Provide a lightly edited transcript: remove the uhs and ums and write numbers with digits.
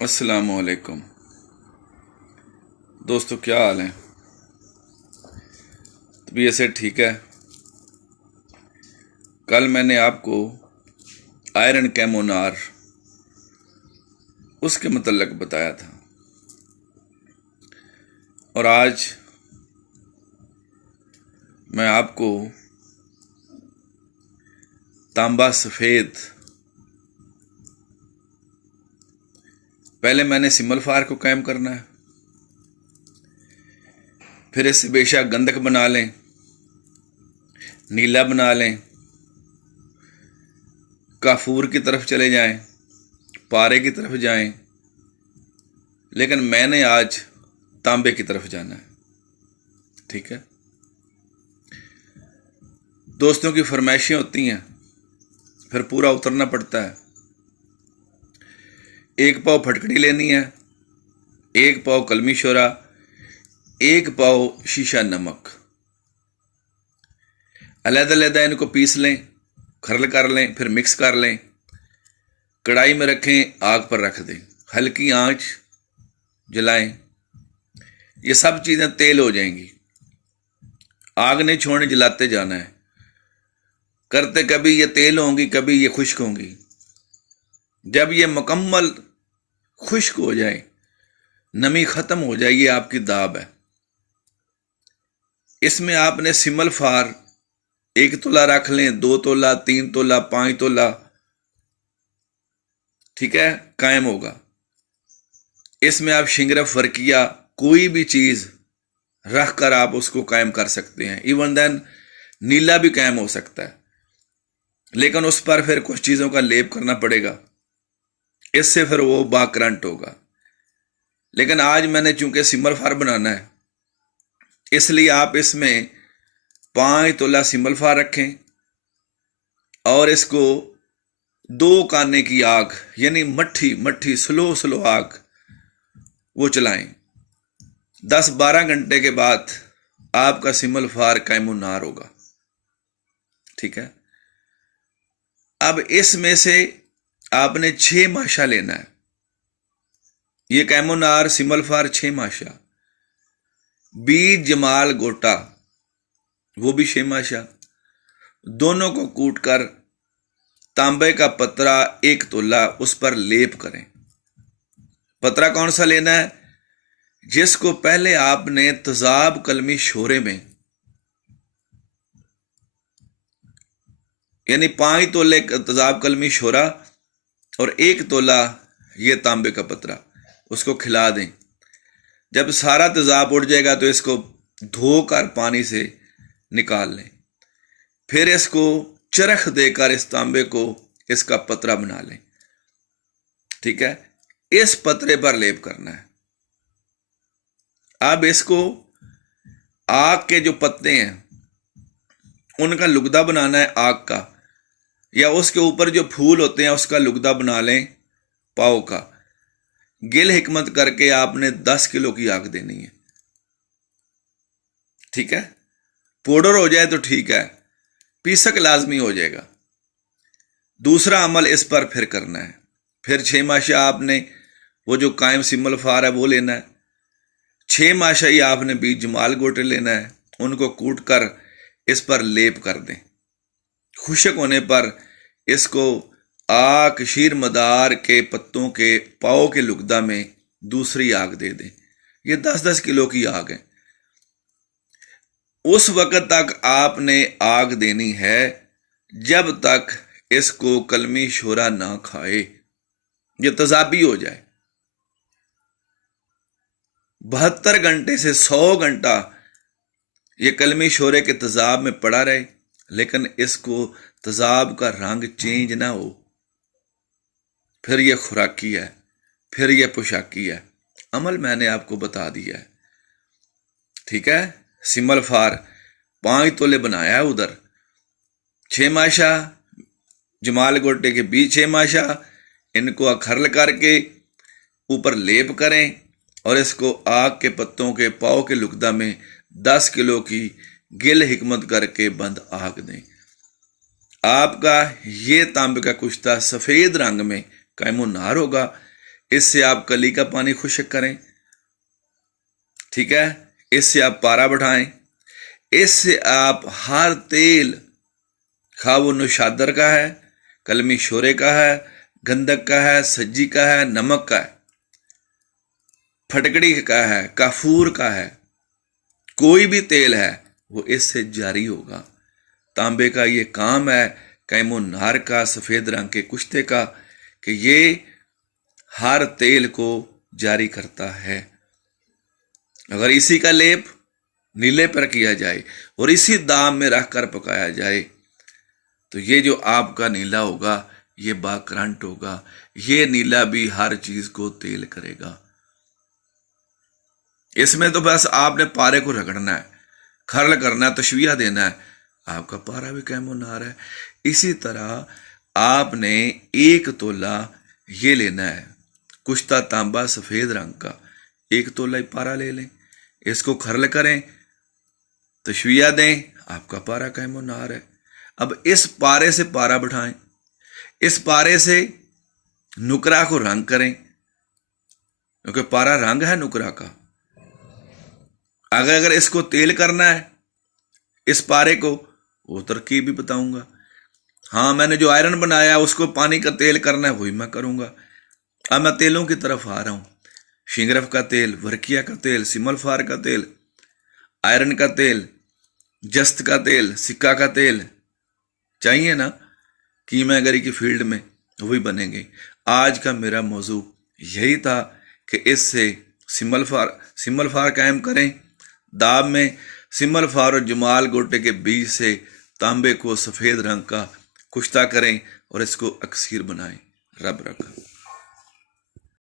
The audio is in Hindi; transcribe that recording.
अस्सलामुअलैकुम दोस्तों, क्या हाल है। तबीयत से ठीक है। कल मैंने आपको आयरन कैमोनार उसके मतलब बताया था, और आज मैं आपको तांबा सफ़ेद, पहले मैंने सिमलफार को कायम करना है, फिर इससे बेशक गंधक बना लें, नीला बना लें, काफूर की तरफ चले जाएं, पारे की तरफ जाएं, लेकिन मैंने आज तांबे की तरफ जाना है। ठीक है दोस्तों, की फरमाइशें होती हैं, फिर पूरा उतरना पड़ता है। 1 पाव फटकड़ी लेनी है, 1 पाव कलमी शोरा, 1 पाव शीशा नमक, अलग-अलग इनको पीस लें, खरल कर लें, फिर मिक्स कर लें, कढ़ाई में रखें, आग पर रख दें, हल्की आंच जलाएं। ये सब चीज़ें तेल हो जाएंगी। आग नहीं छोड़नी, जलाते जाना है। करते कभी ये तेल होंगी, कभी ये खुश्क होंगी। जब ये मुकम्मल खुश्क हो जाए, नमी ख़त्म हो जाए, ये आपकी दाब है। इसमें आपने सिमलफार 1 तोला रख लें, 2 तोला, 3 तोला, 5 तोला, ठीक है, कायम होगा। इसमें आप शिंगरफ, वर्किया, कोई भी चीज़ रख कर आप उसको कायम कर सकते हैं। इवन देन नीला भी कायम हो सकता है, लेकिन उस पर फिर कुछ चीज़ों का लेप करना पड़ेगा, इससे फिर वो बाकरंट होगा। लेकिन आज मैंने चूंकि सिमलफार बनाना है, इसलिए आप इसमें 5 तोला सिमलफार रखें और इसको 2 काने की आग, यानी मट्ठी मट्ठी स्लो स्लो आग वो चलाएं। 10-12 घंटे के बाद आपका सिमलफार कैमोनार होगा। ठीक है, अब इसमें से आपने 6 माशा लेना है। ये कैमोनार सिमलफार 6 माशा, बीज जमाल गोटा वो भी 6 माशा, दोनों को कूट कर तांबे का पतरा 1 तोला उस पर लेप करें। पतरा कौन सा लेना है? जिसको पहले आपने तजाब कलमी शोरे में, यानी 5 तोले तजाब कलमी शोरा और 1 तोला ये तांबे का पतरा, उसको खिला दें। जब सारा तेजाब उड़ जाएगा तो इसको धोकर पानी से निकाल लें। फिर इसको चरख देकर इस तांबे को इसका पतरा बना लें। ठीक है, इस पतरे पर लेप करना है। अब इसको आग के जो पत्ते हैं उनका लुगदा बनाना है आग का, या उसके ऊपर जो फूल होते हैं उसका लुगदा बना लें पाव का। गिल हिकमत करके आपने 10 किलो की आग देनी है। ठीक है, पाउडर हो जाए तो ठीक है, पीसक लाजमी हो जाएगा। दूसरा अमल इस पर फिर करना है। फिर 6 माशा आपने वो जो कायम सिमलफार है वो लेना है। 6 माशा ही आपने बीज जमाल गोटे लेना है, उनको कूट कर इस पर लेप कर दें। खुशक होने पर इसको आग शीर मदार के पत्तों के पाव के लुगदा में दूसरी आग दे दें। ये 10-10 किलो की आग है। उस वक्त तक आपने आग देनी है जब तक इसको कलमी शोरा ना खाए, ये तजाबी हो जाए। 72 घंटे से 100 घंटा ये कलमी शोरे के तजाब में पड़ा रहे, लेकिन इसको तजाब का रंग चेंज ना हो, फिर यह खुराकी है, फिर यह पोशाकी है। अमल मैंने आपको बता दिया है। ठीक है, सिमलफार 5 तोले बनाया है, उधर 6 माशा जमाल गोटे के बीच 6 माशा, इनको अखरल करके ऊपर लेप करें और इसको आग के पत्तों के पाव के लुगदा में 10 किलो की गिल हिकमत करके बंद आग दें। आपका ये तांबे का कुश्ता सफ़ेद रंग में कैमोनार होगा। इससे आप कली का पानी खुश्क करें, ठीक है। इससे आप पारा बढ़ाएं, इससे आप हर तेल, खा वो नुशादर का है, कलमी शोरे का है, गंधक का है, सज्जी का है, नमक का है, फटकड़ी का है, काफूर का है, कोई भी तेल है वो इससे जारी होगा। तांबे का ये काम है, कैमोनार का, सफेद रंग के कुश्ते का, कि ये हर तेल को जारी करता है। अगर इसी का लेप नीले पर किया जाए और इसी दाम में रखकर पकाया जाए तो ये जो आपका नीला होगा ये बाकरंट होगा। ये नीला भी हर चीज को तेल करेगा। इसमें तो बस आपने पारे को रगड़ना है, खरल करना है, तशविया देना है, आपका पारा भी कैमोनार है। इसी तरह आपने 1 तोला ये लेना है, कुश्ता तांबा सफेद रंग का, 1 तोला ही पारा ले लें, इसको खरल करें, तशविया दें, आपका पारा कैमोनार है। अब इस पारे से पारा बढ़ाएं, इस पारे से नुकरा को रंग करें, क्योंकि पारा रंग है नुकरा का। अगर इसको तेल करना है इस पारे को, वो तरकीब भी बताऊंगा। हाँ, मैंने जो आयरन बनाया उसको पानी का तेल करना है, वही मैं करूंगा। अब मैं तेलों की तरफ आ रहा हूं। शिंगरफ का तेल, वर्किया का तेल, सिमलफार का तेल, आयरन का तेल, जस्त का तेल, सिक्का का तेल चाहिए ना, कीमागरी की फील्ड में वही बनेंगे। आज का मेरा मौजू यही था कि इससे सिमलफार कायम करें। दाब में सिमलफार और जमाल गोटे के बीज से तांबे को सफ़ेद रंग का कुश्ता करें और इसको अक्सीर बनाएं। रब रखा।